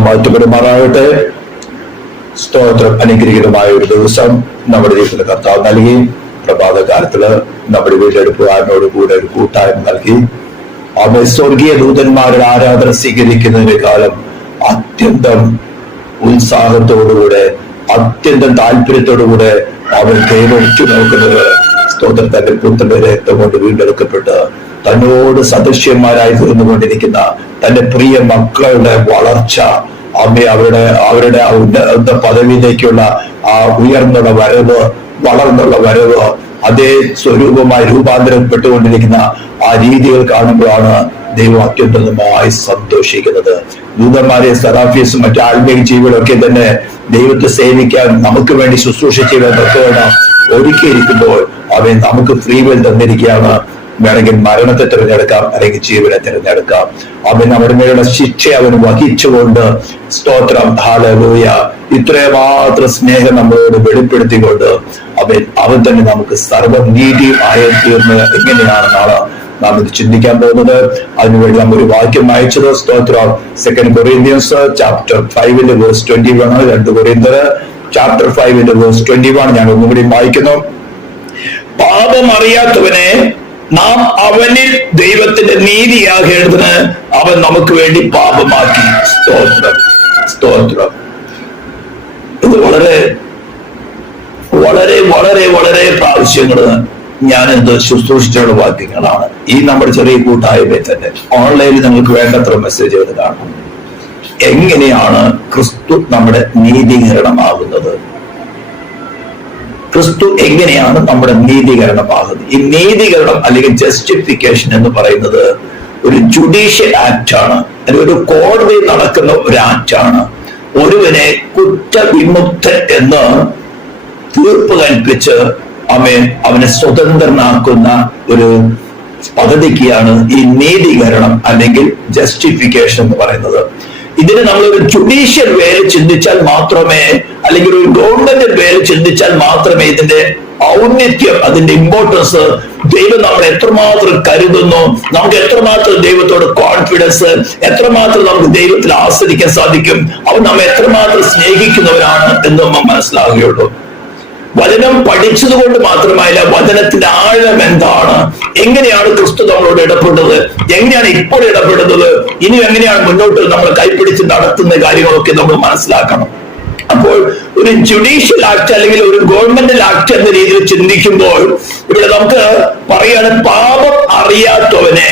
നാമം മഹത്വപ്പെടുമാറാകട്ടെ. സ്തോത്രം. അനുഗ്രഹീതമായ ഒരു ദിവസം നമ്മുടെ ജീവിതത്തിൽ കർത്താവ് നൽകി. പ്രഭാതകാലത്തില് നമ്മുടെ വീട്ടിലെടുപ്പുകാരനോട് കൂടെ ഒരു കൂട്ടായ്മ നൽകി. അവൻ സ്വർഗീയ ദൂതന്മാരുടെ ആരാധന സ്വീകരിക്കുന്നതിന്റെ കാലം അത്യന്തം ഉത്സാഹത്തോടുകൂടെ, അത്യന്തം താല്പര്യത്തോടുകൂടെ അവൻ ദൈവം നോക്കുന്നത്. സ്തോത്രം. തന്റെ പുത്രന്റെ രക്തം കൊണ്ട് വീണ്ടെടുക്കപ്പെട്ട് തന്നോട് സദൃശ്യന്മാരായി തീർന്നുകൊണ്ടിരിക്കുന്ന തന്റെ പ്രിയ മക്കളുടെ വളർച്ച, അവരുടെ ഉന്നത പദവിയിലേക്കുള്ള ആ ഉയർന്നുള്ള വരവ്, വളർന്നുള്ള വരവ്, അതേ സ്വരൂപമായി രൂപാന്തരപ്പെട്ടുകൊണ്ടിരിക്കുന്ന ആ രീതികൾ കാണുമ്പോഴാണ് ദൈവം അത്യന്തമായി സന്തോഷിക്കുന്നത്. ദൂതന്മാരെ, സെറാഫീസും മറ്റു ആത്മീയ ജീവികളൊക്കെ തന്നെ ദൈവത്തെ സേവിക്കാൻ നമുക്ക് വേണ്ടി ശുശ്രൂഷ ചെയ്തൊക്കെ ഒരുക്കിയിരിക്കുമ്പോൾ അവൻ നമുക്ക് ഫ്രീ വിൽ തന്നിരിക്കുകയാണ്. വേണമെങ്കിൽ മരണത്തെ തിരഞ്ഞെടുക്കാം, അല്ലെങ്കിൽ ജീവനെ തിരഞ്ഞെടുക്കാം. അവൻ നമ്മുടെ മേലുള്ള ശിക്ഷ അവൻ വഹിച്ചുകൊണ്ട്, സ്തോത്രം, ഹല്ലേലൂയ, ഇത്രമാത്രം സ്നേഹം നമ്മളോട് വെളിപ്പെടുത്തിക്കൊണ്ട് അവൻ തന്നെ നമുക്ക് സർവ്വനീതിയും ആയിത്തീർന്ന് എങ്ങനെയാണെന്നാണ് നാം ഇത് ചിന്തിക്കാൻ പോകുന്നത്. അതിനുവേണ്ടി നാം ഒരു വാക്യം വായിച്ചത്. സ്തോത്രം. 2 Corinthians chapter 5 verse 21. 2 Corinthians chapter 5 verse 21 ഞാൻ ഒന്നുകൂടി വായിക്കുന്നു. പാപം അറിയാത്തവനെ നാം അവനിൽ ദൈവത്തിന്റെ നീതിയാകേണ്ടതിന് അവൻ നമുക്ക് വേണ്ടി പാപമാക്കി. സ്തോത്രം, സ്തോത്രം. ഇത് വളരെ വളരെ വളരെ വളരെ പ്രാവശ്യങ്ങള് ഞാൻ ഇത് ശുശ്രൂഷിച്ചുള്ള വാക്യങ്ങളാണ്. ഈ നമ്മുടെ ചെറിയ കൂട്ടായ്മയിൽ തന്നെ ഓൺലൈനിൽ നിങ്ങൾക്ക് വേണ്ടത്ര മെസ്സേജുകൾ കാണാം. എങ്ങനെയാണ് ക്രിസ്തു നമ്മുടെ നീതീകരണമാകുന്നത്? ക്രിസ്തു എങ്ങനെയാണ് നമ്മുടെ നീതീകരണമാകുന്നത്? ഈ നീതീകരണം അല്ലെങ്കിൽ ജസ്റ്റിഫിക്കേഷൻ എന്ന് പറയുന്നത് ഒരു ജുഡീഷ്യൽ ആക്ട് ആണ്, അല്ലെങ്കിൽ ഒരു കോടതി നടക്കുന്ന ഒരു ആക്ട് ആണ്. ഒരുവനെ കുറ്റവിമുക്തൻ എന്ന് തീർപ്പ് കൽപ്പിച്ച് അവനെ സ്വതന്ത്രനാക്കുന്ന ഒരു പദ്ധതിക്കാണ് ഈ നീതീകരണം അല്ലെങ്കിൽ ജസ്റ്റിഫിക്കേഷൻ എന്ന് പറയുന്നത്. ഇതിന് നമ്മളൊരു ജുഡീഷ്യൽ വേയിൽ ചിന്തിച്ചാൽ മാത്രമേ, അല്ലെങ്കിൽ ഒരു ഗവൺമെന്റൽ വേയിൽ ചിന്തിച്ചാൽ മാത്രമേ ഇതിന്റെ ഔന്നിത്യം, അതിന്റെ ഇമ്പോർട്ടൻസ്, ദൈവം നമ്മളെ എത്രമാത്രം കരുതുന്നു, നമുക്ക് എത്രമാത്രം ദൈവത്തോട് കോൺഫിഡൻസ്, എത്രമാത്രം നമുക്ക് ദൈവത്തിൽ ആസ്വദിക്കാൻ സാധിക്കും, അവൻ നമ്മെ എത്രമാത്രം സ്നേഹിക്കുന്നവരാണ് എന്ന് നമ്മൾ മനസ്സിലാകുകയുള്ളൂ. വചനം പഠിച്ചത് കൊണ്ട് മാത്രമായില്ല, വചനത്തിന്റെ ആഴം എന്താണ്, എങ്ങനെയാണ് ക്രിസ്തു നമ്മളോട് ഇടപെട്ടത്, എങ്ങനെയാണ് ഇപ്പോൾ ഇടപെടുന്നത്, ഇനി എങ്ങനെയാണ് മുന്നോട്ട് നമ്മൾ കൈപ്പിടിച്ച് നടത്തുന്ന കാര്യങ്ങളൊക്കെ നമ്മൾ മനസ്സിലാക്കണം. അപ്പോൾ ഒരു ജുഡീഷ്യൽ ആക്ട് അല്ലെങ്കിൽ ഒരു ഗവൺമെന്റൽ ആക്ട് എന്ന രീതിയിൽ ചിന്തിക്കുമ്പോൾ ഇവിടെ നമുക്ക് പറയാണ്, പാപം അറിയാത്തവനെ,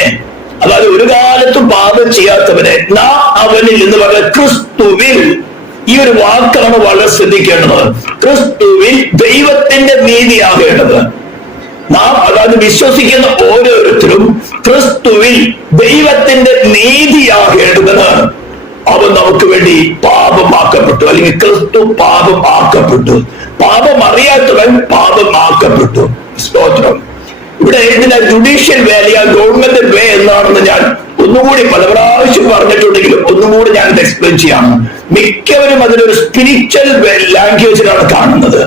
അതായത് ഒരു കാലത്തും പാപം ചെയ്യാത്തവനെ നാം അവനിൽ എന്ന് പറഞ്ഞ ക്രിസ്തുവിൽ. ഈ ഒരു വാക്കാണ് വളരെ ശ്രദ്ധിക്കേണ്ടത്. ക്രിസ്തുവിൽ ദൈവത്തിന്റെ നീതിയാകേണ്ടത്. നാം, അതായത് വിശ്വസിക്കുന്ന ഓരോരുത്തരും ക്രിസ്തുവിൽ ദൈവത്തിന്റെ നീതിയാകേണ്ടതിന് അവൻ നമുക്ക് വേണ്ടി പാപമാക്കപ്പെട്ടു, അല്ലെങ്കിൽ ക്രിസ്തു പാപം ആക്കപ്പെട്ടു. പാപം അറിയാത്തവൻ പാപം ആക്കപ്പെട്ടു. സ്തോത്രം. ഇവിടെ ഇതിന്റെ ജുഡീഷ്യൽ വേ അല്ലെങ്കിൽ ഗവൺമെന്റ് വേ എന്നാണെന്ന് ഞാൻ ഒന്നുകൂടി പല പ്രാവശ്യം പറഞ്ഞിട്ടുണ്ടെങ്കിലും ഒന്നുകൂടി ഞാൻ എക്സ്പ്ലെയിൻ ചെയ്യാണ്. മിക്കവരും അതിനൊരു സ്പിരിച്വൽ ലാംഗ്വേജിലാണ് കാണുന്നത്.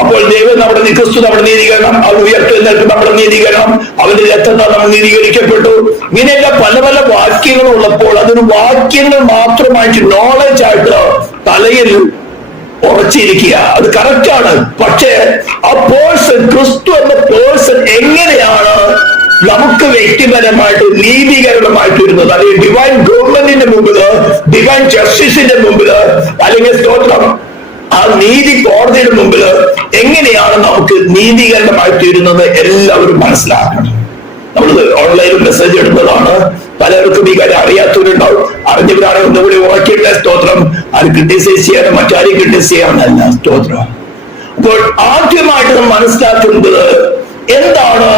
അപ്പോൾ ദൈവം നമ്മുടെ ക്രിസ്തു നമ്മുടെ നീതീകരണം, അവൻ ഉയർത്തെഴുന്നേറ്റ് നമ്മുടെ നീതീകരണം, അവന്റെ രക്തത്താൽ നമ്മൾ നീതീകരിക്കപ്പെട്ടു, ഇങ്ങനെയൊക്കെ പല പല വാക്യങ്ങളും ഉള്ളപ്പോൾ അതൊരു വാക്യങ്ങൾ മാത്രമായിട്ട്, നോളജ് ആയിട്ട് തലയിൽ ഉറച്ചിരിക്കുക. അത് കറക്റ്റാണ്. പക്ഷേ ആ പേഴ്സൺ, ക്രിസ്തു എന്ന പേഴ്സൺ എങ്ങനെയാണ് നമുക്ക് വ്യക്തിപരമായിട്ട് നീതീകരണമായിട്ട് വരുന്നത്, അല്ലെങ്കിൽ ഡിവൈൻ ഗവൺമെന്റിന്റെ മുമ്പില്, ഡിവൈൻ ജസ്റ്റിസിന്റെ മുമ്പില്, അല്ലെങ്കിൽ സ്തോത്രം ആ നീതി കോടതിയുടെ മുമ്പില് എങ്ങനെയാണ് നമുക്ക് നീതീകരണമായി തീരുന്നത് എല്ലാവരും മനസ്സിലാക്കണം. നമ്മൾ ഓൺലൈനിൽ മെസ്സേജ് എടുത്തതാണ്. പലർക്കും ഈ കാര്യം അറിയാത്തവരുണ്ടാവും. അറിഞ്ഞവരാണെങ്കിൽ ഒന്നുകൂടി ഉറക്കിയിട്ട് സ്തോത്രം, അത് ക്രിട്ടിസൈസ് ചെയ്യാനും മറ്റാരെയും ക്രിട്ടിസൈസ് ചെയ്യാനല്ല. സ്തോത്രം. അപ്പോൾ ആദ്യമായിട്ട് നമ്മൾ മനസ്സിലാക്കുന്നത് എന്താണ്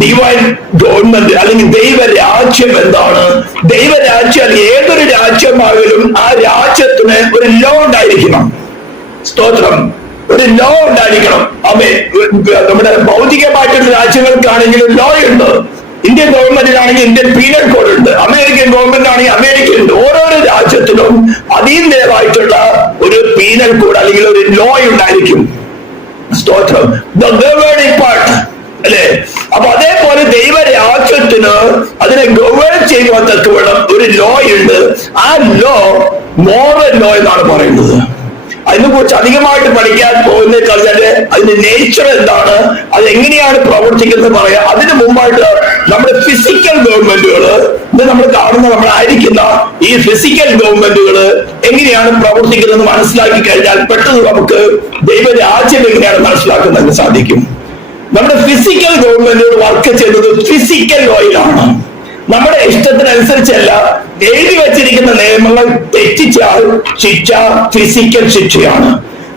ഡിവൈൻ ഗവൺമെന്റ് അല്ലെങ്കിൽ ദൈവരാജ്യം എന്താണ്? ദൈവരാജ്യം ഏതൊരു രാജ്യമായാലും ആ രാജ്യത്തിന് ഒരു ലോ ഉണ്ടായിരിക്കണം. സ്തോത്രം. ഒരു ലോ ഉണ്ടായിരിക്കണം. നമ്മുടെ ഭൗതികമായിട്ടുള്ള രാജ്യങ്ങൾക്കാണെങ്കിലും ലോ ഉണ്ട്. ഇന്ത്യൻ ഗവൺമെന്റിനാണെങ്കിൽ ഇന്ത്യൻ പീനൽ കോഡ് ഉണ്ട്, അമേരിക്കൻ ഗവൺമെന്റ് ആണെങ്കിൽ അമേരിക്കൻ ഉണ്ട്. ഓരോരോ രാജ്യത്തിനും അതീതമായിട്ടുള്ള ഒരു പീനൽ കോഡ് അല്ലെങ്കിൽ ഒരു ലോ ഉണ്ടായിരിക്കും. സ്തോത്രം. ദ ഗവേണിംഗ് പാർട്ട് അല്ലെ? അപ്പൊ അതേപോലെ ദൈവരാജ്യത്തിന് അതിനെ ഗവേൺ ചെയ്യുവാൻ തക്കവണ്ണം ഒരു ലോ ഉണ്ട്. ആ ലോ മോറൽ ലോ എന്നാണ് പറയുന്നത്. അതിനെക്കുറിച്ച് അധികമായിട്ട് പഠിക്കാൻ പോകുന്നേക്കാൾ അതിന്റെ നേച്ചർ എന്താണ്, അത് എങ്ങനെയാണ് പ്രവർത്തിക്കുന്നത് പറയാം. അതിനു മുമ്പായിട്ട് നമ്മുടെ ഫിസിക്കൽ ഗവൺമെന്റുകൾ, ഇത് നമ്മൾ കാണുന്ന നമ്മളായിരിക്കുന്ന ഈ ഫിസിക്കൽ ഗവൺമെന്റുകൾ എങ്ങനെയാണ് പ്രവർത്തിക്കുന്നത് മനസ്സിലാക്കി കഴിഞ്ഞാൽ പെട്ടെന്ന് നമുക്ക് ദൈവരാജ്യം എങ്ങനെയാണ് മനസ്സിലാക്കുന്നതിന് സാധിക്കും. നമ്മുടെ ഫിസിക്കൽ ഗവൺമെന്റുകൾ വർക്ക് ചെയ്യുന്നത് ഫിസിക്കൽ ലോയിലാണ്. നമ്മുടെ ഇഷ്ടത്തിനനുസരിച്ചല്ല, എഴുതി വെച്ചിരിക്കുന്ന നിയമങ്ങൾ തെറ്റിച്ചാൽ ശിക്ഷ ഫിസിക്കൽ ശിക്ഷയാണ്.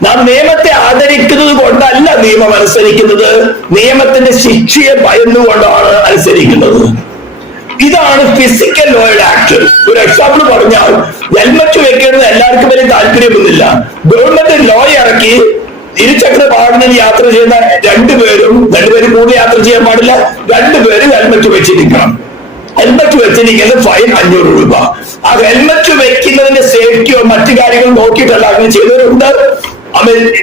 നാം നിയമത്തെ ആദരിക്കുന്നത് കൊണ്ടല്ല നിയമം അനുസരിക്കുന്നത്, നിയമത്തിന്റെ ശിക്ഷയെ ഭയന്നുകൊണ്ടാണ് അനുസരിക്കുന്നത്. ഇതാണ് ഫിസിക്കൽ ലോയുടെ ആക്ട്. ഒരു എക്സാമ്പിൾ പറഞ്ഞാൽ, ഹെൽമറ്റ് വെക്കുന്നത് എല്ലാവർക്കും വലിയ താല്പര്യമൊന്നുമില്ല. ഗവൺമെന്റ് ലോ ഇറക്കി ഇരുചക്ര വാഹനത്തിൽ യാത്ര ചെയ്യുന്ന രണ്ടുപേരും കൂടുതൽ യാത്ര ചെയ്യാൻ പാടില്ല, രണ്ടുപേരും ഹെൽമറ്റ് വെച്ചിരിക്കണം. ഹെൽമറ്റ് വെച്ചിരിക്കുന്നത് ഫൈൻ 500 രൂപ. ആ ഹെൽമറ്റ് വെക്കുന്നതിന്റെ സേഫ്റ്റിയോ മറ്റു കാര്യങ്ങൾ നോക്കിയിട്ടല്ല അങ്ങനെ ചെയ്തവരുണ്ട്.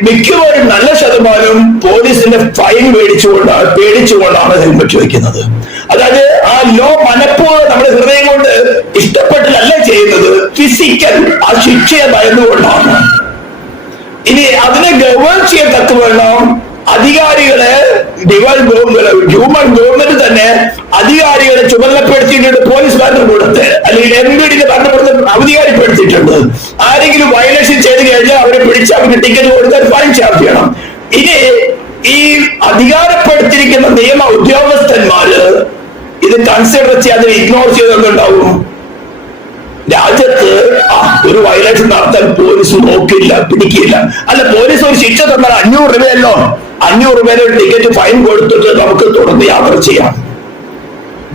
മിക്കവാറും നല്ല ശതമാനവും പോലീസിന്റെ ഫൈൻ പേടിച്ചുകൊണ്ടാണ് ഹെൽമറ്റ് വെക്കുന്നത്. അതായത് ആ ലോ മനഃപൂർവ്വം നമ്മുടെ ഹൃദയം കൊണ്ട് ഇഷ്ടപ്പെട്ടിട്ടല്ല ചെയ്യുന്നത്, ഫിസിക്കൽ ആ ശിക്ഷയെ ഭയന്നുകൊണ്ടാണ്. ഇനി അതിനെ ഗവേൺ ചെയ്യത്തക്ക വേണം അധികാരികളെ, ഹ്യൂമൻ ഗവൺമെന്റ് തന്നെ അധികാരികളെ ചുമതലപ്പെടുത്തിയിട്ടുണ്ട്. പോലീസ് ഭരണകൂടത്തെ അല്ലെങ്കിൽ MPD ഭരണകൂടത്തെ അധികാരപ്പെടുത്തിയിട്ടുണ്ട്. ആരെങ്കിലും വയലേഷൻ ചെയ്ത് കഴിഞ്ഞാൽ അവരെ പിടിച്ച് അവർക്ക് ടിക്കറ്റ് കൊടുത്താൽ ഫൈൻ ചാർജ് ചെയ്യണം. ഇനി ഈ അധികാരപ്പെടുത്തിയിരിക്കുന്ന നിയമ ഉദ്യോഗസ്ഥന്മാര് ഇത് കൺസിഡർ ചെയ്യാതെ ഇഗ്നോർ ചെയ്തുകൊണ്ടുണ്ടാവും. രാജ്യത്ത് ഒരു വയലേഷൻ നടത്താൻ പോലീസ് നോക്കില്ല, പിടിക്കില്ല. അല്ല, പോലീസ് ഒരു ശിക്ഷ തന്നാൽ 500 രൂപയല്ലോ, 500 രൂപയുടെ ടിക്കറ്റ് ഫൈൻ കൊടുത്തിട്ട് നമുക്ക് തുടർന്ന് യാത്ര ചെയ്യാം.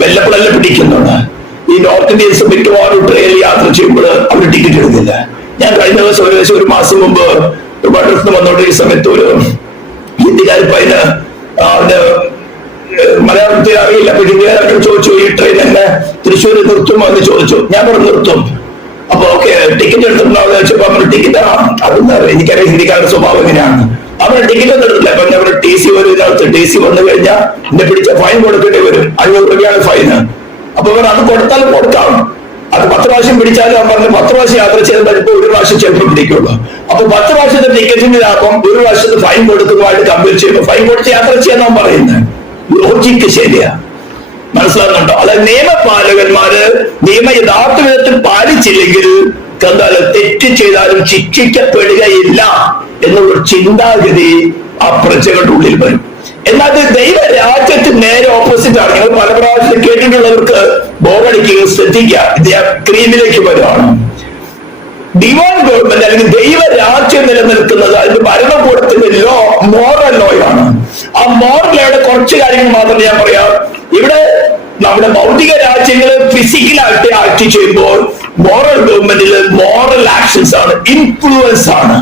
വല്ലപ്പോഴല്ല പിടിക്കുന്നുണ്ട്. ഈ നോർത്ത് ഇന്ത്യൻസ് മിക്കവാറും ട്രെയിനിൽ യാത്ര ചെയ്യുമ്പോൾ അവർ ടിക്കറ്റ് എടുക്കില്ല. ഞാൻ കഴിഞ്ഞ ദിവസം ഏകദേശം 1 മാസം മുമ്പ് വടത്ത് വന്നോണ്ടിരിക്കുന്ന സമയത്ത് ഒരു ഹിന്ദിക്കാരിപ്പതിന് മലയാളത്തിൽ അറിയില്ല. അപ്പൊ ഹിന്ദിക്കാരൊക്കെ ചോദിച്ചു, ഈ ട്രെയിൻ എന്നെ തൃശ്ശൂർ നിർത്തുമോ എന്ന് ചോദിച്ചു. ഞാൻ പറഞ്ഞു നിർത്തും. അപ്പൊ ഓക്കെ, ടിക്കറ്റ് എടുത്തിട്ടുണ്ടാവുന്ന വെച്ചപ്പോ നമ്മൾ ടിക്കറ്റ് അതെന്താ എനിക്കറിയാം ഹിന്ദിക്കാരുടെ സ്വഭാവം എങ്ങനെയാണ്. അവർ ടിക്കറ്റ് ഒന്നും എടുത്തില്ല. അപ്പൊ അവർ TC ഇതിനകത്ത് TC വന്നു കഴിഞ്ഞാൽ എന്നെ പിടിച്ച ഫൈൻ കൊടുക്കേണ്ടി വരും. 500 രൂപയാണ് ഫൈന്. അപ്പൊ അവർ അത് കൊടുത്താലും കൊടുക്കാം. അത് 10 പ്രാവശ്യം പിടിച്ചാലും അവൻ പറഞ്ഞു 10 പ്രാവശ്യം യാത്ര ചെയ്ത് വരുമ്പോൾ 1 പ്രാവശ്യം ചിലപ്പോൾ പിടിക്കുള്ളൂ. അപ്പൊ 10 പ്രാവശ്യത്തെ ടിക്കറ്റിന്റെ ലാഭം 1 പ്രാവശ്യത്തെ ഫൈൻ കൊടുക്കുന്നതുമായിട്ട് കമ്പയർ ചെയ്യുമ്പോൾ ഫൈൻ കൊടുത്ത് യാത്ര ചെയ്യാൻ പറയുന്നത് ലോജിക്ക് ശരിയാ. മനസ്സിലാകുന്നുണ്ടോ? അതായത് നിയമപാലകന്മാര് നിയമ യഥാർത്ഥ വിധത്തിൽ പാലിച്ചില്ലെങ്കിൽ തെറ്റ് ചെയ്താലും ശിക്ഷിക്കപ്പെടുകയില്ല എന്നുള്ള ചിന്താഗതി ആ പ്രജകളുടെ ഉള്ളിൽ വരും. എന്നാൽ ദൈവരാജ്യത്തിന് നേരെ ഓപ്പോസിറ്റ് ആണ്. നിങ്ങൾ പല പ്രാവശ്യം കേട്ടിട്ടുള്ളവർക്ക് ബോറടിക്കുക, ശ്രദ്ധിക്കുക. ഇത് ക്രീമിലേക്ക് വരുവാണ്. ഡിവൈൻ ഗവൺമെന്റ് അല്ലെങ്കിൽ ദൈവരാജ്യം നിലനിൽക്കുന്നത് അതിന്റെ ഭരണകൂടത്തിന്റെ ലോ മോറൽ ലോയാണ്. ആ മോറൽ ലോയുടെ കുറച്ച് കാര്യങ്ങൾ മാത്രം ഞാൻ പറയാം. ഇവിടെ നമ്മുടെ ഭൗതിക രാജ്യങ്ങള് ഫിസിക്കലായിട്ട് ആക്ട് ചെയ്യുമ്പോൾ മോറൽ ഗവൺമെന്റിൽ മോറൽ ആക്ഷൻസ് ആണ്, ഇൻഫ്ലുവൻസ് ആണ്.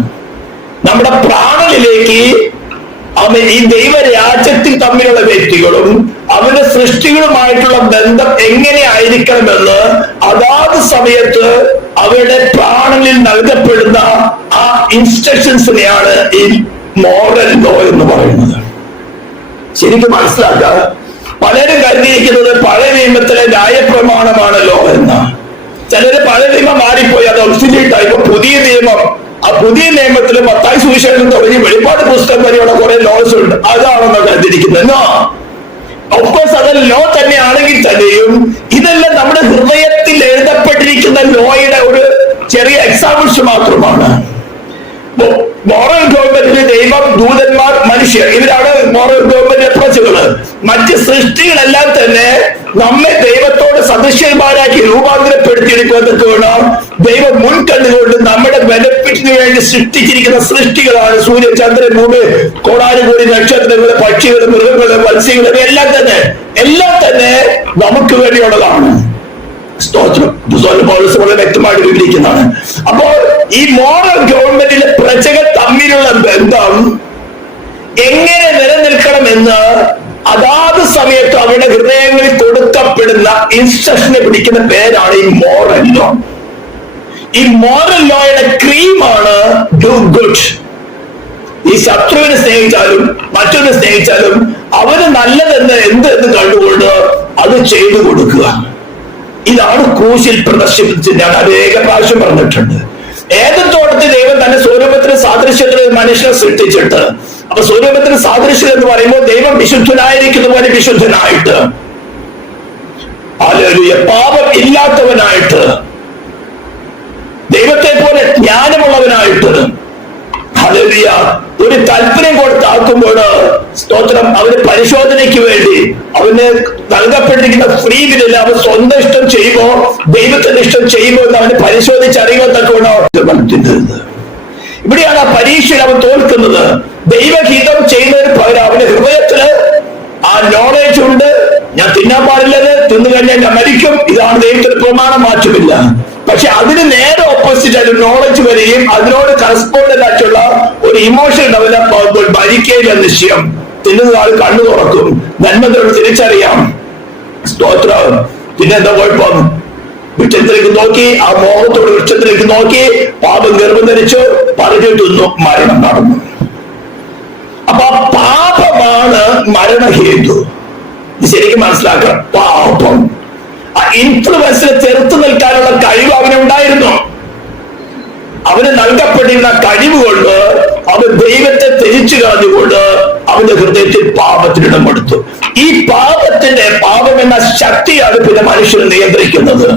നമ്മുടെ പ്രാണനിലേക്ക് ഈ ദൈവരാജ്യത്തിൽ തമ്മിലുള്ള വ്യക്തികളും അവരുടെ സൃഷ്ടികളുമായിട്ടുള്ള ബന്ധം എങ്ങനെ ആയിരിക്കണമെന്ന് അതാത് സമയത്ത് അവരുടെ പ്രാണനിൽ നൽകപ്പെടുന്ന ആ ഇൻസ്ട്രക്ഷൻസിനെയാണ് ഈ മോറൽ ലോ എന്ന് പറയുന്നത്. ശരിക്കും മനസ്സിലാക്കുക. പലരും കരുതിയിരിക്കുന്നത് പഴയ നിയമത്തിലെ ന്യായപ്രമാണമാണ് ലോ എന്ന. ചിലര് പഴയ നിയമം മാറിപ്പോയി, അത് ഒബ്സൊല്യൂട്ട് ആയി. ഇപ്പൊ പുതിയ നിയമം, ആ പുതിയ നിയമത്തിൽ മത്തായി സുവിശേഷം തുടങ്ങി വെളിപ്പാട് പുസ്തകം വരെയുള്ള കുറെ ലോസ് ഉണ്ട്. അതാണെന്നോ കരുതിയിരിക്കുന്നത്. ഓഫ്കോഴ്സ് അത് ലോ തന്നെയാണെങ്കിൽ തന്നെയും ഇതെല്ലാം നമ്മുടെ ഹൃദയത്തിൽ എഴുതപ്പെട്ടിരിക്കുന്ന ലോയുടെ ഒരു ചെറിയ എക്സാമ്പിൾസ് മാത്രമാണ്. മോറൽ ഗവൺമെന്റിന് ദൈവം, ദൂതന്മാർ, മനുഷ്യർ, ഇവരാണ് മോറൽ ഗവൺമെന്റ് പ്രജകള്. മറ്റ് സൃഷ്ടികളെല്ലാം തന്നെ നമ്മെ ദൈവത്തോട് സദൃശ്യന്മാരാക്കി രൂപാന്തരപ്പെടുത്തിയെടുക്കുന്നതൊക്കെ വേണം. ദൈവം മുൻകണ്ടുകൊണ്ട് നമ്മുടെ ബെനിഫിറ്റിന് വേണ്ടി സൃഷ്ടിച്ചിരിക്കുന്ന സൃഷ്ടികളാണ്. സൂര്യൻ, ചന്ദ്രൻ, ഭൂമി, കോടാനുകൂടി നക്ഷത്രങ്ങള്, പക്ഷികള്, മൃഗങ്ങള്, മത്സ്യങ്ങള്, എല്ലാം തന്നെ നമുക്ക് വേണ്ടിയുള്ളതാണ്. സ്തോത്രം. പൗലോസ് വളരെ വ്യക്തമായിട്ട് വിവരിക്കുന്നതാണ്. അപ്പോൾ ഈ മോറൽ ഗവൺമെന്റിലെ പ്രജകൾ തമ്മിലുള്ള ബന്ധം എങ്ങനെ നിലനിൽക്കണമെന്ന് അതാത് സമയത്ത് അവരുടെ ഹൃദയങ്ങളിൽ കൊടുക്കപ്പെടുന്ന ഇൻസ്ട്രക്ഷനെ പിടിക്കുന്ന പേരാണ് ഈ മോറൽ ലോ. ഈ മോറൽ ലോയുടെ ക്രീമാണ് ഡു ഗുഡ്. ഈ ശത്രുവിനെ സ്നേഹിച്ചാലും മറ്റൊന്ന് സ്നേഹിച്ചാലും അവന് നല്ലതെന്ന് എന്തെന്ന് കണ്ടുകൊണ്ട് അത് ചെയ്തു കൊടുക്കുക. ഇതാണ് ക്രൂശിൽ പ്രദർശിപ്പിച്ച് ഞാൻ അനേക പ്രാവശ്യം പറഞ്ഞിട്ടുണ്ട്. ഏത് തോട്ടത്തിൽ ദൈവം തന്നെ സ്വരൂപത്തിന് സാദൃശ്യത്തിന് മനുഷ്യനെ സൃഷ്ടിച്ചിട്ട്, അപ്പൊ സ്വരൂപത്തിന് സാദൃശ്യം എന്ന് പറയുമ്പോൾ ദൈവം വിശുദ്ധനായിരിക്കുന്ന പോലെ വിശുദ്ധനായിട്ട്, ഹല്ലേലൂയ, പാപം ഇല്ലാത്തവനായിട്ട്, ദൈവത്തെ പോലെ ജ്ഞാനമുള്ളവനായിട്ട്, ഹല്ലേലൂയ, ഒരു താല്പര്യം കൊടുത്താക്കുമ്പോൾ സ്തോത്രം അവന് പരിശോധനയ്ക്ക് വേണ്ടി അവന് നൽകപ്പെട്ടിരിക്കുന്ന ഫ്രീ വില്ലിൽ അവൻ സ്വന്തം ഇഷ്ടം ചെയ്യുമോ ദൈവത്തിന്റെ ഇഷ്ടം ചെയ്യുമോ എന്ന് അവന് പരിശോധിച്ചറിയുന്നതൊക്കെയാണോ ഇവിടെയാണ് ആ പരീക്ഷയിൽ അവൻ തോൽക്കുന്നത്. ദൈവഹിതം ചെയ്യുന്നതിന് പകരം അവന്റെ ഹൃദയത്തില് ആ നോളേജ് ഉണ്ട്, ഞാൻ തിന്നാൻ പാടില്ലത്, തിന്നു കഴിഞ്ഞാൽ ഞാൻ മരിക്കും, ഇതാണ് ദൈവത്തിന് പ്രമാണം, മാറ്റമില്ല. പക്ഷെ അതിന് നേരെ ഓപ്പോസിറ്റ് ആയിട്ട് നോളജ് വരികയും അതിനോട് കറസ്പോണ്ടന്റ് ആയിട്ടുള്ള ഒരു ഇമോഷൻ ഡെവലപ്പ് ആകുമ്പോൾ ഭരിക്കുകയില്ല നിശ്ചയം. തിന്നുന്ന ആൾ കണ്ണു തുറക്കും, നന്മകളോട് തിരിച്ചറിയാം, സ്തോത്രം. പിന്നെ എന്താ കുഴപ്പം? വൃക്ഷത്തിലേക്ക് നോക്കി, ആ മോഹത്തോട് വൃക്ഷത്തിലേക്ക് നോക്കി, പാപം ഗർഭം ധരിച്ചു, പറഞ്ഞു തിന്നു, മരണം നടന്നു. അപ്പൊ പാപമാണ് മരണഹേതു. ശരിക്കും മനസ്സിലാക്കണം. പാപം ആ ഇൻഫ്ലുവൻസിനെ ചെറുത്തു നിൽക്കാനുള്ള കഴിവ് അവനുണ്ടായിരുന്നു. അവന് നൽകപ്പെട്ടിരുന്ന കഴിവ് കൊണ്ട് അവൻ ദൈവത്തെ ത്യജിച്ചു കളഞ്ഞുകൊണ്ട് അവന്റെ ഹൃദയത്തിൽ പാപത്തിനിടം കൊടുത്തു. ഈ പാപം എന്ന ശക്തിയാണ് പിന്നെ മനുഷ്യനെ നിയന്ത്രിക്കുന്നത്.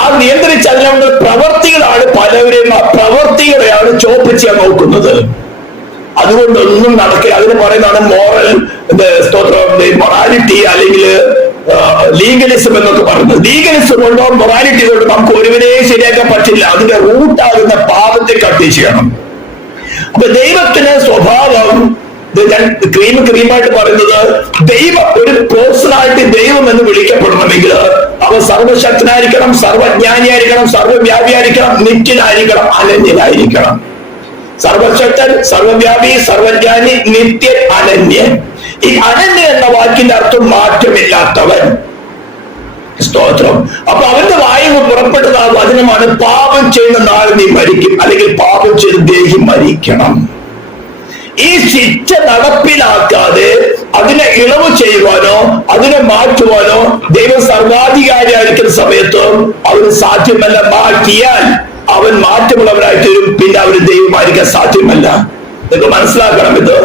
ആ നിയന്ത്രിച്ച അതിനുള്ള പ്രവർത്തികളാണ് പലവരെയും, ആ പ്രവർത്തികളെയാണ് ചോപ്പിച്ച് നോക്കുന്നത്. അതുകൊണ്ടൊന്നും നടക്കില്ല. അതിന് പറയുന്നതാണ് മോറൽ മൊറാലിറ്റി അല്ലെങ്കിൽ ലീഗലിസം എന്നൊക്കെ പറയുന്നത്. ലീഗലിസം കൊണ്ടോ മൊറാലിറ്റി കൊണ്ടോ നമുക്ക് ഒരുവരെയും ശരിയാക്കാൻ പറ്റില്ല. അതിന്റെ റൂട്ടാകുന്ന പാപത്തെ കട്ട് ചെയ്യണം. അപ്പൊ ദൈവത്തിന് സ്വഭാവം, ക്രീമായിട്ട് പറയുന്നത്, ദൈവം ഒരു പേഴ്സണാലിറ്റി ദൈവം എന്ന് വിളിക്കപ്പെടണമെങ്കിൽ അവൻ സർവശക്തനായിരിക്കണം, സർവജ്ഞാനിയായിരിക്കണം, സർവവ്യാപിയായിരിക്കണം, നിത്യനായിരിക്കണം, അനന്യനായിരിക്കണം. സർവശക്തൻ, സർവവ്യാപി, സർവജ്ഞാനി, നിത്യൻ, അനന്യൻ. ഈ അനന്യൻ എന്ന വാക്കിന്റെ അർത്ഥം മാറ്റമില്ലാത്തവൻ. സ്തോത്രം. അപ്പൊ അവന്റെ വായിൽ പുറപ്പെട്ടത് ആ വചനമാണ്, പാപം ചെയ്യുന്ന നാൾ നീ മരിക്കും, അല്ലെങ്കിൽ പാപം ചെയ്ത് ദേഹി മരിക്കണം. ഈ ശിക്ഷ നടപ്പിലാക്കാതെ അതിനെ ഇളവ് ചെയ്യുവാനോ അതിനെ മാറ്റുവാനോ ദൈവം സർവാധികാരിയായിരിക്കുന്ന സമയത്ത് അവന് സാധ്യമല്ല. മാറ്റിയാൽ അവൻ മാറ്റമുള്ളവരായി തീരും, പിന്നെ അവന് ദൈവമായിരിക്കാൻ സാധ്യമല്ല. നിങ്ങൾക്ക് മനസ്സിലാക്കണം, ഇത്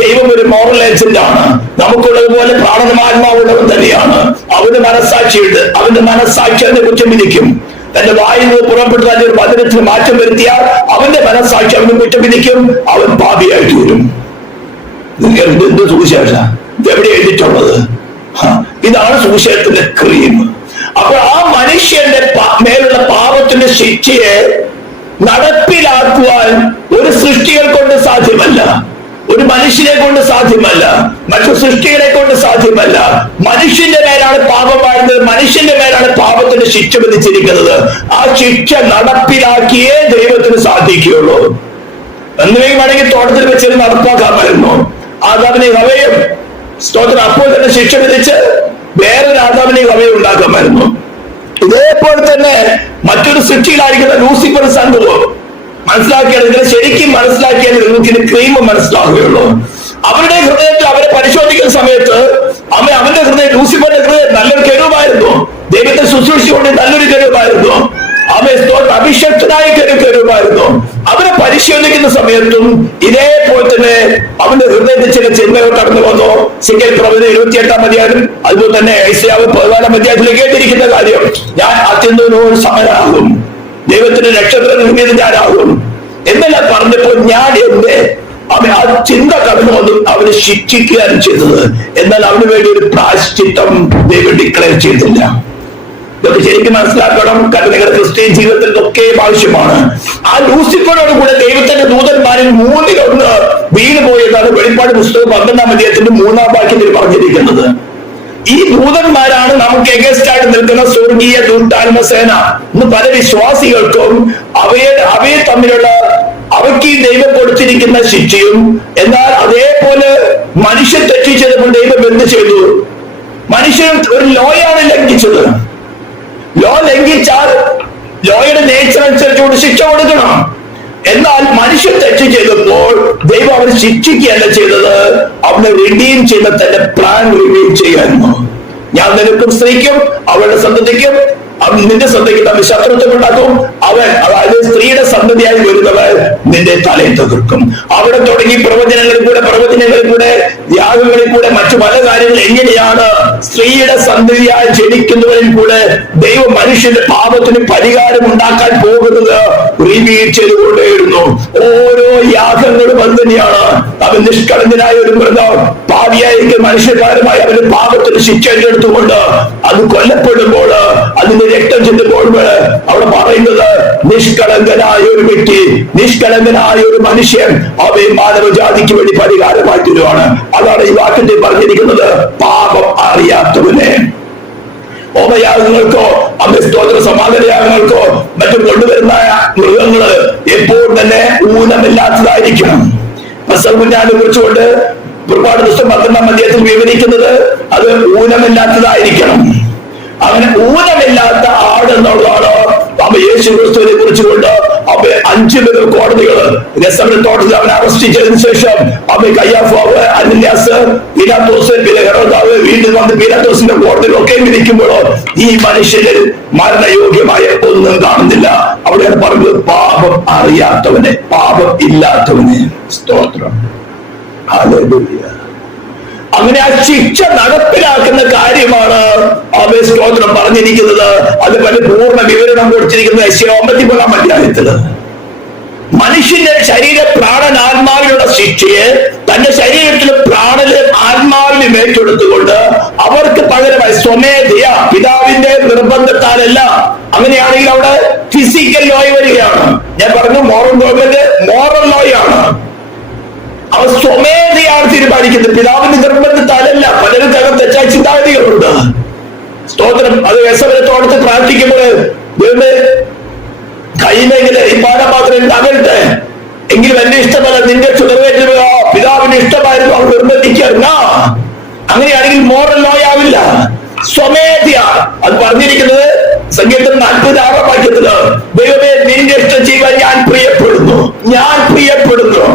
ദൈവം ഒരു മോറൽ ഏജന്റ് ആണ്. നമുക്കുള്ളതുപോലെ പ്രാണമാത്മാവുള്ളവൻ തന്നെയാണ്. അവന് മനസ്സാക്ഷിയുണ്ട്. അവന്റെ മനസ്സാക്ഷി അവനെ കുറ്റം വിധിക്കും. തന്റെ വായിൽ നിന്ന് പുറപ്പെട്ട ഒരു വചനത്തിന് മാറ്റം വരുത്തിയാൽ അവന്റെ മനസ്സാക്ഷി അവന് കുറ്റം വിധിക്കും, അവൻ പാപിയായി തീരും. എന്ത് സുവിശേഷ ഇതെവിടെ എഴുതിയിട്ടുള്ളത്? ഇതാണ് സുവിശേഷത്തിന്റെ ക്രീം. അപ്പൊ ആ മനുഷ്യന്റെ മേലുള്ള പാപത്തിന്റെ ശിക്ഷയെ നടപ്പിലാക്കുവാൻ ഒരു സൃഷ്ടികൾ കൊണ്ട് സാധ്യമല്ല, ഒരു മനുഷ്യനെ കൊണ്ട് സാധ്യമല്ല, മറ്റു സൃഷ്ടികളെ കൊണ്ട് സാധ്യമല്ല. മനുഷ്യന്റെ മേലാണ് പാപം വാഴുന്നത്, മനുഷ്യന്റെ മേലാണ് പാപത്തിന് ശിക്ഷ വിധിച്ചിരിക്കുന്നത്. ആ ശിക്ഷ നടപ്പിലാക്കിയേ ദൈവത്തിന് സാധിക്കുകയുള്ളൂ. എന്തെങ്കിലും വേണമെങ്കിൽ തോട്ടത്തിൽ വെച്ച് നടപ്പാക്കാമായിരുന്നു. ആദാമിനെ ഹവ്വയും സ്തോത്രം അപ്പോൾ തന്നെ ശിക്ഷ വിധിച്ച് വേറൊരു ആദാമിനെ ഹവ്വയും ഉണ്ടാക്കാമായിരുന്നു. ഇതേപോലെ തന്നെ മറ്റൊരു സൃഷ്ടിയിലായിരിക്കുന്ന ലൂസിഫർ സംഘവും മനസ്സിലാക്കിയാൽ, ശരിക്കും മനസ്സിലാക്കിയാൽ നിങ്ങൾക്ക് ഇത് ക്രീം മനസ്സിലാവുകയുള്ളൂ. അവരുടെ ഹൃദയത്തിൽ അവരെ പരിശോധിക്കുന്ന സമയത്ത് അവന്റെ ഹൃദയം, ലൂസിഫറിന്റെ ഹൃദയം നല്ലൊരു കരുവായിരുന്നു. ദൈവത്തെ ശുശ്രൂഷിച്ചുകൊണ്ട് നല്ലൊരു കരുവായിരുന്നു. അഭിഷക്തനായ കരുവായിരുന്നു. അവനെ പരിശോധിക്കുന്ന സമയത്തും ഇതേപോലെ തന്നെ അവന്റെ ഹൃദയത്തിൽ ചില ചിന്തകൾ കടന്നു വന്നു. സിംഗൽ പ്രവചനം 28-ാം അധ്യായം, അതുപോലെ തന്നെ ഐസയാവ് 14-ാം അധ്യായത്തിൽ കേട്ടിരിക്കുന്ന കാര്യം, ഞാൻ അത്യന്തനോട് സമനാകും, ദൈവത്തിന്റെ നക്ഷത്ര നിർമ്മിത ഞാനാകും എന്നെല്ലാം പറഞ്ഞപ്പോൾ ഞാൻ എന്റെ ആ ചിന്ത കടന്നു വന്നു അവനെ ശിക്ഷിക്കുകയാണ് ചെയ്തത്. എന്നാൽ അവന് വേണ്ടി ഒരു പ്രായശ്ചിത്തം ദൈവം ഡിക്ലെയർ ചെയ്തില്ല. ഇതൊക്കെ ശരിക്കും മനസ്സിലാക്കണം. കാരണം നിങ്ങളുടെ ക്രിസ്ത്യൻ ജീവിതത്തിൽ ഇതൊക്കെ ആവശ്യമാണ്. ആ ലൂസിഫറോട് കൂടെ ദൈവത്തിന്റെ ദൂതന്മാരിൽ 1/3 വീണുപോയതാണ് വെളിപ്പാട് പുസ്തകം 12-ാം അധ്യായത്തിന്റെ 3-ാം വാക്യത്തിൽ പറഞ്ഞിരിക്കുന്നത്. ഈ ദൂതന്മാരാണ് നമുക്ക് എഗസ്റ്റ് ആയിട്ട് നിൽക്കുന്ന സ്വർഗീയ ദൂതാത്മസേന. ഇന്ന് പല വിശ്വാസികൾക്കും അവയെ തമ്മിലുള്ള അവയ്ക്ക് ദൈവം കൊടുത്തിരിക്കുന്ന ശിക്ഷയും, എന്നാൽ അതേപോലെ മനുഷ്യൻ തെറ്റിച്ചപ്പോൾ ദൈവം എന്ത് ചെയ്തു? മനുഷ്യൻ ഒരു ലോയാണ് ലംഘിച്ചത്. ലോ ലംഘിച്ചാൽ ലോയുടെ നേച്ചർ അനുസരിച്ചുകൊണ്ട് ശിക്ഷ കൊടുക്കണം. എന്നാൽ മനുഷ്യൻ തെറ്റ് ചെയ്തപ്പോൾ ദൈവം അവനെ ശിക്ഷിക്കുകയല്ല ചെയ്തത്, അവനെ റിഡീം ചെയ്ത തന്റെ പ്ലാൻ റിവീൽ ചെയ്യായിരുന്നു. ഞാൻ നിനക്കും സ്ത്രീക്കും അവളുടെ സന്തതിക്കും നിന്റെ സന്തതിക്ക് തമ്മിൽ ശത്രുത്വം ഉണ്ടാക്കും. അവൻ, അതായത് സ്ത്രീയുടെ സന്തതിയായി വരുന്നവർ നിന്റെ തലയെ തകർക്കും. അവിടെ തുടങ്ങി പ്രവചനങ്ങളിൽ കൂടെ യാഗങ്ങളിൽ കൂടെ മറ്റു പല കാര്യങ്ങൾ എങ്ങനെയാണ് സ്ത്രീയുടെ സന്തതിയായി ജനിക്കുന്നവരിൽ കൂടെ ദൈവം മനുഷ്യന്റെ പാപത്തിന് പരിഹാരം ഉണ്ടാക്കാൻ പോകുന്നത് റിവീൽ ചെയ്തുകൊണ്ടേയിരുന്നു. ഓരോ യാഗങ്ങളും അത് തന്നെയാണ്. അവൻ നിഷ്കളങ്കനായ ഒരു മൃഗം പാപിയായിരിക്കും മനുഷ്യകാരമായി അവന്റെ പാപത്തിന് ശിക്ഷ ഏറ്റെടുത്തുകൊണ്ട് അത് കൊല്ലപ്പെടുമ്പോൾ, അതിന്റെ രക്തം ചെല്ലുമ്പോൾ അവിടെ പറയുന്നത് നിഷ്കളങ്കനായ ഒരു വ്യക്തി, നിഷ്കളങ്കനായ ഒരു മനുഷ്യൻ അവയെ മാനവജാതിക്ക് വേണ്ടി പരിഹാരമായി തീരുവാണ്. അതാണ് ഈ വാക്യത്തിൽ പറഞ്ഞിരിക്കുന്നത്, പാപം അറിയാത്തവനെ. ഹോമയാഗങ്ങൾക്കോ സ്തോത്ര സമാധാനയാഗങ്ങൾക്കോ മറ്റും കൊണ്ടുവരുന്ന മൃഗങ്ങള് എപ്പോഴും തന്നെ ഊനമില്ലാത്തതായിരിക്കണം. പ്രസവകുഞ്ഞാനെ കുറിച്ചുകൊണ്ട് പുറപ്പാട് പുസ്തകം 12-ാം അധ്യായത്തിൽ വിവരിക്കുന്നത് അത് ഊനമില്ലാത്തതായിരിക്കണം. അങ്ങനെ ഊനമില്ലാത്ത ആട് എന്നുള്ളതാണ് അപ്പൊ യേശു ക്രിസ്തുവിനെ കുറിച്ചുകൊണ്ട് അപ്പൊ 5 കോടതികള് ഗെത്സമനത്തോട്ടത്തിൽ അവനെ അറസ്റ്റ് ചെയ്തതിനു ശേഷം അപ്പൊ കയ്യാഫാവ്, അനന്യാസ്, പീലാത്തോസ്, പിന്നെ ഹെരോദാവ് വീണ്ടും വന്ന് പീലാത്തോസിന്റെ കോടതികളൊക്കെ വിധിക്കുമ്പോൾ ഈ മനുഷ്യരിൽ മരണയോഗ്യമായ ഒന്നും കാണുന്നില്ല. അവിടെയാണ് പറഞ്ഞത് പാപം അറിയാത്തവനെ, പാപം ഇല്ലാത്തവനെ. സ്തോത്രം, ഹല്ലേലൂയ. അങ്ങനെ ആ ശിക്ഷ നടപ്പിലാക്കുന്ന കാര്യമാണ് അവയെ സ്തോത്രം പറഞ്ഞിരിക്കുന്നത്. അത് പൂർണ്ണ വിവരണം കൊടുത്തിരിക്കുന്നത് യെശയ്യാ 53-ാം അധ്യായത്തില്. മനുഷ്യന്റെ ശരീര പ്രാണൻ ആത്മാവിലുള്ള ശിക്ഷയെ തന്റെ ശരീരത്തിലെ പ്രാണനും ആത്മാവിനും ഏറ്റെടുത്തുകൊണ്ട് അവർക്ക് പകരമായി സ്വമേധയ പിതാവിന്റെ നിർബന്ധത്താലല്ല. അങ്ങനെയാണെങ്കിൽ അവിടെ ഫിസിക്കൽ ലോയ് വരികയാണ്. ഞാൻ പറഞ്ഞു മോറൽ ഗവൺമെന്റ് മോറൽ ലോയാണ്. അവർ സ്വമേധയാണ് തീരുമാനിക്കുന്നത്, പിതാവിന്റെ നിർബന്ധത്താലല്ല. പലരും തരം തെറ്റായ ചിന്താഗതികളുണ്ട്. സ്തോത്രം. അത് യസവനത്തോടത്ത് പ്രാർത്ഥിക്കുമ്പോൾ ദൈവമേ കയ്യിലെങ്കില് ഈ പാനപാത്രം തകരട്ടെ, എങ്കിലും എന്റെ ഇഷ്ടമല്ല നിന്റെ ചുടവേറ്റുക, പിതാവിന്റെ ഇഷ്ടമായിരുന്നു അവർ നിർബന്ധിക്കുക. അങ്ങനെയാണെങ്കിൽ മോറൽ ലോ ആവില്ല, സ്വമേധയ. അത് പറഞ്ഞിരിക്കുന്നത് സങ്കീർത്തനം 46-ാം വാക്യത്തില്, ദൈവമേ നിന്റെ ഇഷ്ടം ചെയ്യുവാൻ ഞാൻ പ്രിയപ്പെടുന്നു.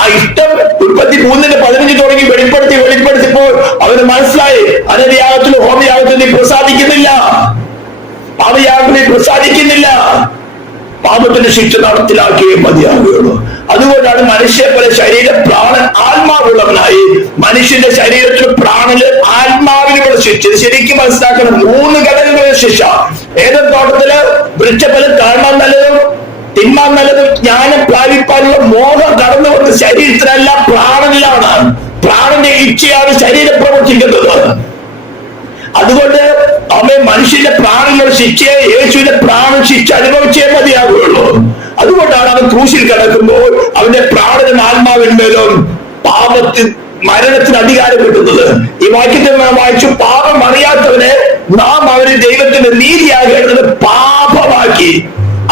ആ ഇഷ്ടം 33-15 തുടങ്ങി വെളിപ്പെടുത്തിയപ്പോൾ അവന് മനസ്സിലായി, അനന്യാഗത്തിലും ഹോമയാഗത്തിലും നീ പ്രസാദിക്കുന്നില്ല, പാപയാഗത്തിൽ പ്രസാദിക്കുന്നില്ല, പാപത്തിന്റെ ശിക്ഷ നടത്തിലാക്കിയേ മതിയാകുകയുള്ളൂ. അതുകൊണ്ടാണ് മനുഷ്യ പോലെ ശരീര പ്രാണൻ ആത്മാവുള്ളവനായി മനുഷ്യന്റെ ശരീരത്തിൽ പ്രാണന് ആത്മാവിനുള്ള ശിക്ഷ. ശരിക്കും മനസ്സിലാക്കണം, 3 ഘടകങ്ങളുടെ ശിക്ഷ. ഏതൊരു തോട്ടത്തില് വൃക്ഷഫലം കാണാൻ നല്ലതും തിന്മാൻ നല്ലതും ജ്ഞാനം പ്രാപിപ്പാനുള്ള മോഹം കടന്നു വന്ന ശരീരത്തിലല്ല, പ്രാണനിലാണ്. പ്രാണന്റെ ഇച്ഛയാണ് ശരീരം പ്രവർത്തിക്കുന്നത്. അതുകൊണ്ട് അവൻ മനുഷ്യന്റെ പ്രാണനുള്ള ശിക്ഷയെ യേശുവിന്റെ പ്രാണ ശിക്ഷ അനുഭവിച്ചേ മതിയാകുകയുള്ളൂ. അതുകൊണ്ടാണ് അവൻ ക്രൂശിൽ കിടക്കുമ്പോൾ അവന്റെ പ്രാണനും ആത്മാവിന്മേലും മരണത്തിന് അധികാരം കിട്ടുന്നത്. ഈ വാക്യത്തിൽ നാം വായിച്ചു, പാപം അറിയാത്തവനെ നാം അവന് ദൈവത്തിന്റെ നീതിയാകേണ്ടത് പാപമാക്കി.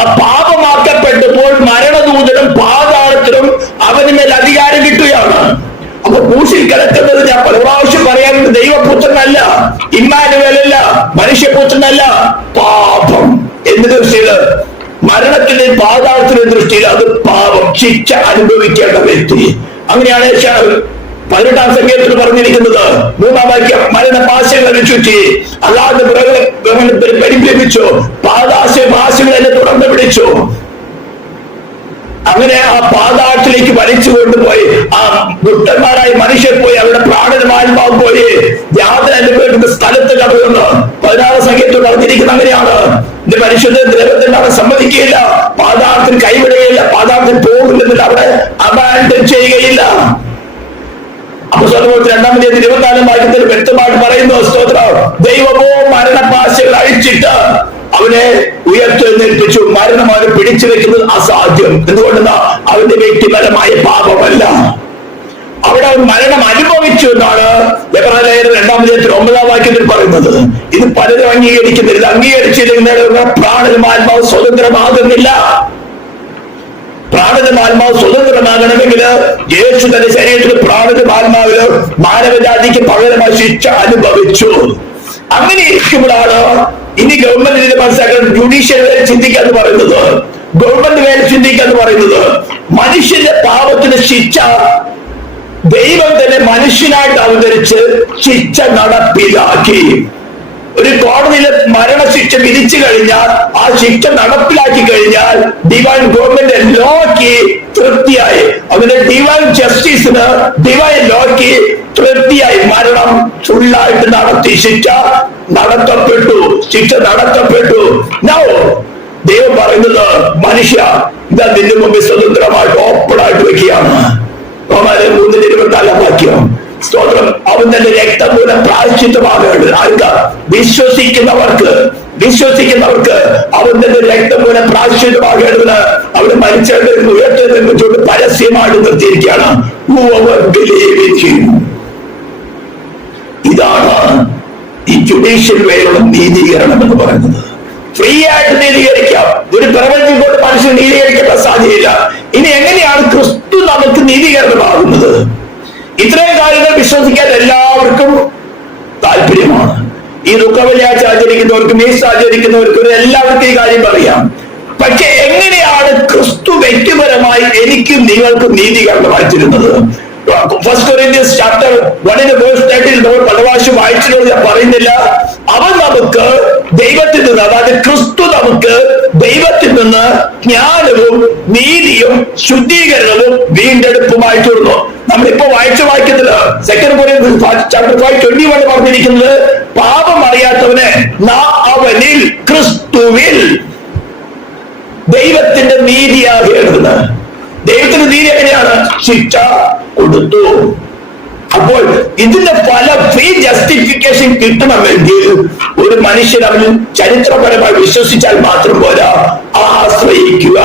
ആ പാപമാക്കപ്പെട്ടപ്പോൾ മരണദൂതനും പാതാളത്തിനും അവന് മേൽ അധികാരം കിട്ടുകയാണ്. അപ്പൊ ക്രൂശിൽ കിടക്കുന്നത്, ഞാൻ പല പ്രാവശ്യം പറയാറുണ്ട്, ദൈവപുത്രനല്ല, ഇമ്മാനുവേലല്ല, മനുഷ്യപുത്രനല്ല, പാപം എന്ന ദൃഷ്ടിയില്, മരണത്തിന്റെ പാതാളത്തിന്റെ ദൃഷ്ടിയിൽ അത് പാപം, ശിക്ഷ അനുഭവിക്കേണ്ട വ്യക്തി. അങ്ങനെയാണ് 18-ാം സങ്കീർത്തനത്തിൽ പറഞ്ഞിരിക്കുന്നത്. 3-ാം വാക്യം, മരണപാശങ്ങളെ ചുറ്റി അല്ലാതെ പരിഭ്രമിച്ചു, പാതാശപാശങ്ങൾ എന്നെ തുടർന്ന് പിടിച്ചു. അങ്ങനെ ആ പാതാളത്തിലേക്ക് വലിച്ചു കൊണ്ടുപോയി ആ ദുഷ്ടന്മാരായി മനുഷ്യർ പോയി, അവരുടെ പ്രാണനും ആത്മാവും പോയി യാതന അനുഭവിക്കുന്ന സ്ഥലത്ത് കടന്നു. 16-ാം സങ്കീർത്തനത്തിൽ പറഞ്ഞിരിക്കുന്നത് അങ്ങനെയാണ്, ഇത് മനുഷ്യന്റെ ദ്രവത്തിനാണ് സമ്മതിക്കുകയില്ല, പാതാളത്തിൽ കൈവിടുകയില്ല, പാതാളത്തിൽ പോകില്ലെന്നില്ല, അവിടെ അബാൻഡൻ ചെയ്യുകയില്ല. അപ്പോസ്തലപ്രവൃത്തി 2-ാം അധ്യായം 24-ാം വാക്യത്തിൽ വ്യക്തമായിട്ട് പറയുന്നു, സ്തോത്രം, ദൈവമോ മരണപാശകൾ അഴിച്ചിട്ട് അവനെ ഉയർത്തെഴുന്നേൽപ്പിച്ചു. മരണം അവനെ പിടിച്ചു വെക്കുന്നത് അസാധ്യം. എന്തുകൊണ്ടെന്നാ അവന്റെ വ്യക്തിപരമായ പാപമല്ല, അവിടെ അവൻ മരണം അനുഭവിച്ചു എന്നാണ് എബ്രായർ 2-ാം അധ്യായത്തിൽ 9-ാം വാക്യത്തിൽ പറയുന്നത്. ഇത് പലരും അംഗീകരിക്കുന്നില്ല. ഇത് അംഗീകരിച്ചില്ലെങ്കിൽ പ്രാണനും ആത്മാവ് സ്വതന്ത്രമാകുന്നില്ല. പ്രാണനും ആത്മാവ് സ്വതന്ത്രമാകണമെങ്കിൽ യേശു തന്റെ ശരീരത്തിൽ പ്രാണനും ആത്മാവില് മാനവജാതിക്ക് പകരമായി ശിക്ഷ അനുഭവിച്ചു. അങ്ങനെ ഇരിക്കുമ്പോഴാണ് ഇനി ഗവൺമെന്റ് മനസ്സിലാക്കാൻ ജുഡീഷ്യൽ വേല ചിന്തിക്കാന്ന് പറയുന്നത്, ഗവൺമെന്റ് വേല ചിന്തിക്കാന്ന് പറയുന്നത്. മനുഷ്യന്റെ പാപത്തിന് ശിക്ഷ ദൈവം തന്നെ മനുഷ്യനായിട്ട് അവതരിച്ച് ശിക്ഷ നടപ്പിലാക്കി. ഒരു കോടതിയിൽ മരണശിക്ഷ വിധിച്ചു കഴിഞ്ഞാൽ ആ ശിക്ഷ നടപ്പിലാക്കി കഴിഞ്ഞാൽ ഡിവൈൻ ഗവൺമെന്റ് ലോക്ക് തൃപ്തിയായി, അതിന്റെ ഡിവൈൻ ജസ്റ്റിസിന് ഡിവൈൻ ലോക്ക് തൃപ്തിയായി. മരണം ഫുള്ളായിട്ട് നടത്തി, ശിക്ഷ നടത്തപ്പെട്ടു. നൗ ദൈവം പറയുന്നത്, മനുഷ്യ ഇതാ നിന്റെ മുമ്പിൽ സ്വതന്ത്രമായിട്ട് ഓപ്പണായിട്ട് വെക്കുകയാണ്. റോമാലെ 3:24 വാക്യം. സ്തോത്രം. അവൻ തന്റെ രക്തം മൂലം പ്രായശ്ചിത്തമാകേണ്ടത് ആർക്കാ? വിശ്വസിക്കുന്നവർക്ക് അവൻ തന്റെ രക്തം മൂലം പ്രായശ്ചിത്തമാകേണ്ടതിന് അവന് മരിച്ചവരിൽ ഉയർത്തെഴുന്നേൽപ്പിച്ചുകൊണ്ട് പരസ്യമായിട്ട് നിർത്തിയിരിക്കുകയാണ്. ഇതാണ് ഈ ജുഡീഷ്യൽ വേയിലുള്ള നീതീകരണം എന്ന് പറയുന്നത്. ഫ്രീ ആയിട്ട് നീതീകരിക്കാം. ഒരു പ്രപഞ്ചം കൊണ്ട് മനുഷ്യൻ നീതീകരിക്കേണ്ട സാധ്യതയില്ല. ഇനി എങ്ങനെയാണ് ക്രിസ്തു നമുക്ക് നീതീകരണമാകുന്നത്? ഇത്രയും കാര്യങ്ങൾ വിശ്വസിക്കാൻ എല്ലാവർക്കും താല്പര്യമാണ്. ഈ ദുഃഖവെള്ളിയാഴ്ച ആചരിക്കുന്നവർക്കും ഈസ്റ്റർ ആചരിക്കുന്നവർക്കും എല്ലാവർക്കും ഈ കാര്യം അറിയാം. പക്ഷെ എങ്ങനെയാണ് ക്രിസ്തു വ്യക്തിപരമായി എനിക്കും നിങ്ങൾക്കും നീതീകരണമായി തരുന്നത്? ഫസ്റ്റ് കൊറിന്ത്യൻസ് ചാപ്റ്റർ 1:13 നമ്മൾ പലവാശം വായിച്ചിട്ടുള്ളത് ഞാൻ പറയുന്നില്ല. അവൻ നമുക്ക് ദൈവത്തിൽ നിന്ന്, അതായത് ക്രിസ്തു നമുക്ക് ദൈവത്തിൽ നിന്ന് ജ്ഞാനവും നീതിയും ശുദ്ധീകരണവും വീണ്ടെടുപ്പുമായി തീർന്നു. നമ്മളിപ്പോ വായിക്കുന്നത് 2 കൊരിന്ത്യൻസ് ചാപ്റ്റർ 5:21 പറഞ്ഞിരിക്കുന്നത്, പാപം അറിയാത്തവനെ നാം അവനിൽ ക്രിസ്തുവിൽ ദൈവത്തിന്റെ നീതിയാകേണ്ടത്. ദൈവത്തിന്റെ നീതി എങ്ങനെയാണ്? ശിക്ഷ കൊടുത്തു. അപ്പോൾ ഇതിന്റെ ഫലം ഫ്രീ ജസ്റ്റിഫിക്കേഷൻ കിട്ടണമെങ്കിൽ ഒരു മനുഷ്യൻ അവൻ ചരിത്രപരമായി വിശ്വസിച്ചാൽ മാത്രം പോരാ, ആശ്രയിക്കുക.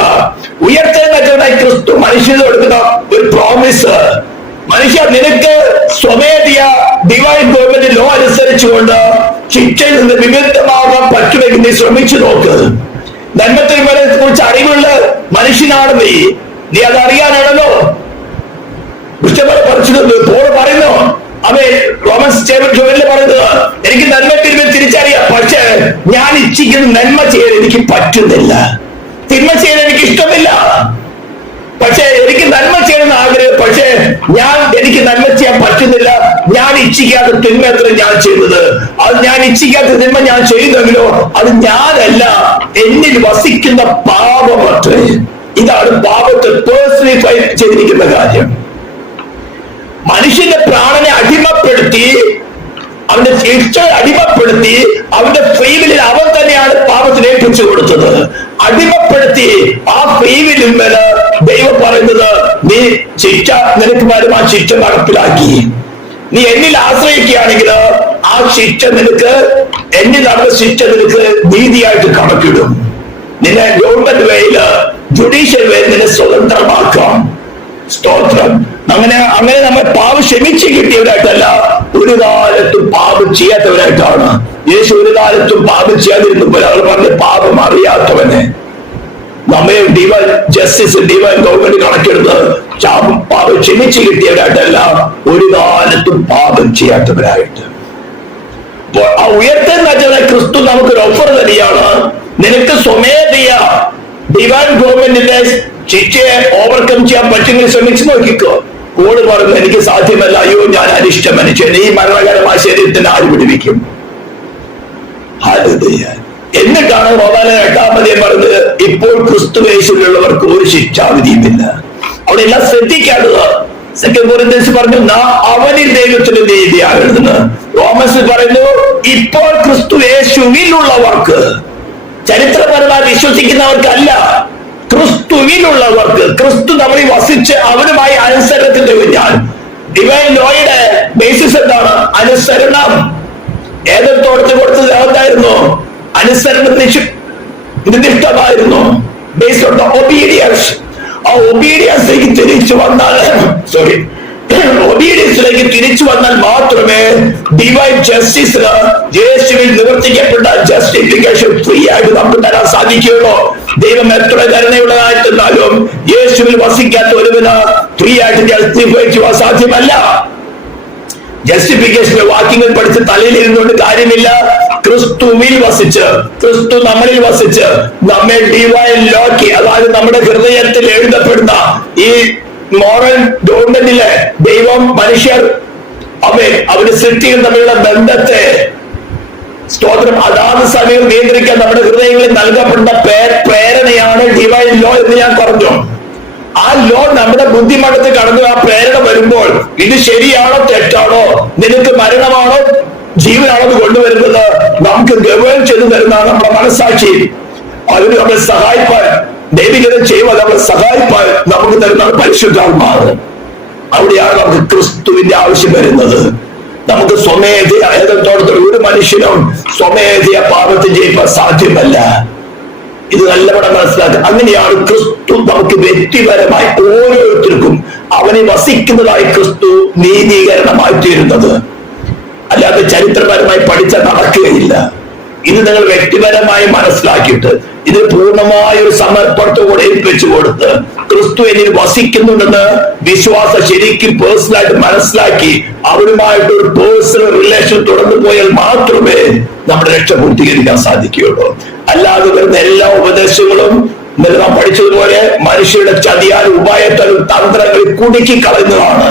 ഉയർത്തെഴുന്നേറ്റവനായി ക്രിസ്തു മനുഷ്യന് കൊടുക്കുന്ന ഒരു പ്രോമിസ്. മനുഷ്യ, നിനക്ക് സ്വമേധയ ഡിവൈൻ ഗവൺമെന്റ് ലോ അനുസരിച്ചുകൊണ്ട് ശിക്ഷയിൽ നിന്ന് വിമുക്തമാകാൻ പറ്റുമെങ്കിൽ നീ ശ്രമിച്ചു നോക്ക്. നന്മത്തിന്മരെ കുറിച്ച് അറിവുള്ള മനുഷ്യനാണ് നീ അതറിയാനാണല്ലോ പോൾ പറയുന്നു. അവൻ റോമൻസ് 12 പറയുന്നത്, എനിക്ക് നന്മ തിന്മ തിരിച്ചറിയാം, പക്ഷെ ഞാൻ ഇച്ഛിക്കുന്ന നന്മ ചെയ്യാൻ എനിക്ക് പറ്റുന്നില്ല, തിന്മ ചെയ്യാൻ എനിക്ക് ഇഷ്ടമില്ല. പക്ഷെ എനിക്ക് നന്മ ചെയ്യണമെന്ന് ആഗ്രഹം, പക്ഷെ എനിക്ക് നന്മ ചെയ്യാൻ പറ്റുന്നില്ല. ഞാൻ ഇച്ഛിക്കാത്ത തിന്മ എത്ര ഞാൻ ചെയ്യുന്നത്, അത് ഞാൻ ഇച്ഛിക്കാത്ത തിന്മ ഞാൻ ചെയ്യുന്നെങ്കിലോ അത് ഞാനല്ല, എന്നിൽ വസിക്കുന്ന പാപമത്രേ. ഇതാണ് പാപത്തെ പേഴ്സണിഫൈ ചെയ്തിരിക്കുന്ന കാര്യം. മനുഷ്യന്റെ പ്രാണനെ അടിമപ്പെടുത്തി, അവന്റെ ശിക്ഷ അടിമപ്പെടുത്തി, അവന്റെ ഫ്രീവിലിൽ അവൻ തന്നെയാണ് പാപത്തിന് ഏൽപ്പിച്ചു കൊടുത്തത്. അടിമപ്പെടുത്തി ആ ഫ്രീവിലിന്മേല് ദൈവം പറയുന്നത്, നീ ശിക്ഷ നിനക്ക് വരും, ആ ശിക്ഷ നടപ്പിലാക്കി. നീ എന്നിൽ ആശ്രയിക്കുകയാണെങ്കിൽ ആ ശിക്ഷ നിനക്ക്, എന്നിൽ നടന്ന ശിക്ഷ നിനക്ക് നീതിയായിട്ട് കണക്കിടും. നിന്നെ ഗവൺമെന്റ് വേയില്, ജുഡീഷ്യൽ വേയിൽ നിന്നെ സ്വതന്ത്രമാക്കാം. സ്തോത്രം. അങ്ങനെ നമ്മൾ പാപം ക്ഷമിച്ച് കിട്ടിയവരായിട്ടല്ല, ഒരു കാലത്തും പാപം ചെയ്യാത്തവരായിട്ടാണ്. യേശു ഒരു കാലത്തും പാപം ചെയ്യാതിരുന്നപ്പോൾ അവർ പറഞ്ഞ പാപം അറിയാത്തവനെ. നമ്മെ ഡിവൈൻ ജസ്റ്റിസ്, ഡിവൈൻ ഗവൺമെന്റ് കണക്കെടുത്ത് പാപം ക്ഷമിച്ച് കിട്ടിയവരായിട്ടല്ല, ഒരു കാലത്തും പാപം ചെയ്യാത്തവരായിട്ട്. ആ ഉയർത്തെഴുന്നേറ്റ ക്രിസ്തു നമുക്കൊരു ഓഫർ തരികയാണ്. നിനക്ക് സ്വമേധയ ഡിവൈൻ ഗവൺമെന്റിന്റെ ശിക്ഷയെ ഓവർകം ചെയ്യാൻ പറ്റുമെങ്കിൽ ശ്രമിച്ചു നോക്കിക്കോ. കോട് പറഞ്ഞു, എനിക്ക് സാധ്യമല്ല, അയ്യോ ഞാൻ അനിഷ്ട മനുഷ്യൻ, ഈ മരണകരമായ ശരീരത്തിന് ആര് പിടിപ്പിക്കും? എന്നിട്ടാണ് റോമാലെ 8 പറഞ്ഞത്, ഇപ്പോൾ ക്രിസ്തുവേശുവിലുള്ളവർക്ക് ഒരു ശിക്ഷാവിധിയുമില്ല. അവിടെ എല്ലാം ശ്രദ്ധിക്കേണ്ടത്. 2 കൊരിന്ത്യൻസ് പറഞ്ഞു, അവനിൽ ദൈവത്തിന്റെ നീതിയാകരുതെന്ന്. റോമൻസ് പറയുന്നു, ഇപ്പോൾ ക്രിസ്തുവേശുവിലുള്ളവർക്ക്, ചരിത്രപരമായി വിശ്വസിക്കുന്നവർക്കല്ല, ക്രിസ്തുവിലുള്ളവർക്ക്. ക്രിസ്തു നമ്മളിൽ വസിച്ച് അവനുമായി അനുസരണത്തിന്റെ ഞാൻ. ഡിവൈൻ ലോയുടെ ബേസിസ് എന്താണ്? അനുസരണം. ഏതൊത്തോടത്ത് കൊടുത്തത് എന്തായിരുന്നു? അനുസരണം നിർദ്ദിഷ്ടമായിരുന്നു. Based on the obedience. ആ ഒബീഡിയൻസിലേക്ക് തിരിച്ചു വന്നാൽ, ഒബീഡിയൻസിലേക്ക് തിരിച്ചു വന്നാൽ മാത്രമേ ഡിവൈൻ ജസ്റ്റിസിന്, യേശുവിൽ നിവർത്തിക്കപ്പെട്ട ജസ്റ്റിഫിക്കേഷൻ ഫ്രീ ആയിട്ട് നമുക്ക് തരാൻ സാധിക്കുകയുള്ളൂ. ദൈവം എത്ര കരുണയുള്ളതായിട്ടെന്നാലും യേശുവിൽ വസിക്കാത്ത ഒരുവിന് ഫ്രീ ആയിട്ട് ജസ്റ്റിഫൈ ചെയ്യാൻ സാധ്യമല്ല. ജസ്റ്റിഫിക്കേഷന്റെ വാക്യങ്ങൾ പഠിച്ച് തലയിൽ ഇരുന്നുകൊണ്ട് കാര്യമില്ല. ക്രിസ്തുവിൽ വസിച്ച്, ക്രിസ്തു നമ്മളിൽ വസിച്ച് നമ്മെ ഡിവൈൻ ലോക്കി, അതായത് നമ്മുടെ ഹൃദയത്തിൽ എഴുതപ്പെടുന്ന ഈ മോറൽ ഗവൺമെന്റിലെ ദൈവം, മനുഷ്യർ, അവന് സൃഷ്ടികൾ തമ്മിലുള്ള ബന്ധത്തെ സ്തോത്രം. അതാത് സമയം നിയന്ത്രിക്കാൻ നമ്മുടെ ഹൃദയങ്ങളിൽ നൽകപ്പെടുന്ന പ്രേരണയാണ് ഡിവൈൻ ലോ എന്ന് ഞാൻ പറഞ്ഞു. ആ ലോ നമ്മുടെ ബുദ്ധിമണ്ഡലത്തിൽ കടന്നു ആ പ്രേരണ വരുമ്പോൾ ഇത് ശരിയാണോ തെറ്റാണോ, നിനക്ക് മരണമാണോ ജീവനാണോ എന്ന് കൊണ്ടുവരുന്നത് നമുക്ക് ഗവേൺ ചെയ്തു തരുന്നതാണ് നമ്മുടെ മനസ്സാക്ഷി. അതിന് നമ്മളെ സഹായിപ്പാൻ, ദൈവികത ചെയ്യുവാൻ നമ്മളെ സഹായിപ്പാൻ നമുക്ക് തരുന്നതാണ് പരിശുദ്ധാത്മാവ്. അവിടെയാണ് നമുക്ക് ക്രിസ്തുവിന്റെ ആവശ്യം വരുന്നത്. നമുക്ക് സ്വമേധയ ഏതോടത്തോളം ഒരു മനുഷ്യനും സ്വമേധയ പാപത്തിൽ ജയിക്കാൻ സാധ്യമല്ല. ഇത് നല്ലവണ്ണം മനസ്സിലാക്കുക. അങ്ങനെയാണ് ക്രിസ്തു നമുക്ക് വ്യക്തിപരമായി ഓരോരുത്തർക്കും അവനെ വസിക്കുന്നതായി ക്രിസ്തു നീതീകരണമായി തീരുന്നത്. അല്ലാതെ ചരിത്രപരമായി പഠിച്ചാൽ നടക്കുകയില്ല. ഇത് നിങ്ങൾ വ്യക്തിപരമായി മനസ്സിലാക്കിയിട്ട് ഇത് പൂർണ്ണമായ ഒരു സമർപ്പണത്തോടെ ഏൽപ്പിച്ചു കൊടുത്ത് ക്രിസ്തു എന്നിൽ വസിക്കുന്നുണ്ടെന്ന് വിശ്വാസം ശരിക്കും പേഴ്സണലായിട്ട് മനസ്സിലാക്കി അവരുമായിട്ട് ഒരു പേഴ്സണൽ റിലേഷൻ തുടർന്നു പോയാൽ മാത്രമേ നമ്മുടെ രക്ഷ പൂർത്തീകരിക്കാൻ സാധിക്കുകയുള്ളൂ. അല്ലാതെ വരുന്ന എല്ലാ ഉപദേശങ്ങളും നാം പഠിച്ചതുപോലെ മനുഷ്യരുടെ ചതിയാലും ഉപായത്താലും തന്ത്രങ്ങളിൽ കുടുക്കി കളയുന്നതാണ്,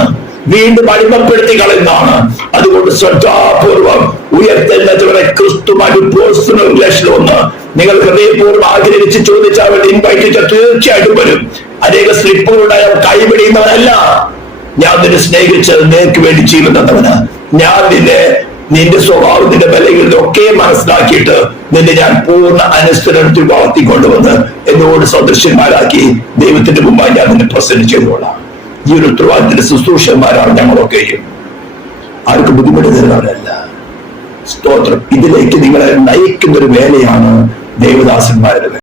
വീണ്ടും അടിമപ്പെടുത്തി കളയുന്നതാണ്. അതുകൊണ്ട് ശ്രദ്ധാപൂർവം ഉയർത്തെഴുന്നേറ്റവരെ ക്രിസ്തുമായിട്ട് പേഴ്സണൽ റിലേഷൻ ഒന്ന് നിങ്ങൾ ഹൃദയപൂർവ്വം ആഗ്രഹിച്ച് ചോദിച്ചാൽ വേണ്ടി ഇൻവൈറ്റ് ചെയ്താൽ തീർച്ചയായിട്ടും വരും. അനേക സ്ലിപ്പുകളുണ്ടായ കൈപിടിയുന്നവനല്ല. ഞാൻ നിന്നെ സ്നേഹിച്ചത് നിനക്ക് വേണ്ടി ജീവൻ തന്നവന്. ഞാൻ നിന്റെ സ്വഭാവം, നിന്റെ ബലഹീനത ഒക്കെ മനസ്സിലാക്കിയിട്ട് നിന്നെ ഞാൻ പൂർണ്ണ അനുസരണത്തിൽ വളർത്തിക്കൊണ്ടുവന്ന് എന്നോട് സദൃശ്യന്മാരാക്കി ദൈവത്തിന്റെ മുമ്പായി ഞാൻ നിന്നെ പ്രസന്റ് ചെയ്തുകൊള്ളാം. ഈ ഒരു ഉത്തരവാദിത്തത്തിന്റെ ശുശ്രൂഷന്മാരാണ് ഞങ്ങളൊക്കെയും. ആർക്കും ബുദ്ധിമുട്ട് തരുന്നവരല്ല. സ്തോത്രം. ഇതിലേക്ക് നിങ്ങളെ നയിക്കുന്ന ഒരു വേലയാണ് ദൈവദാസന്മാരുടെ.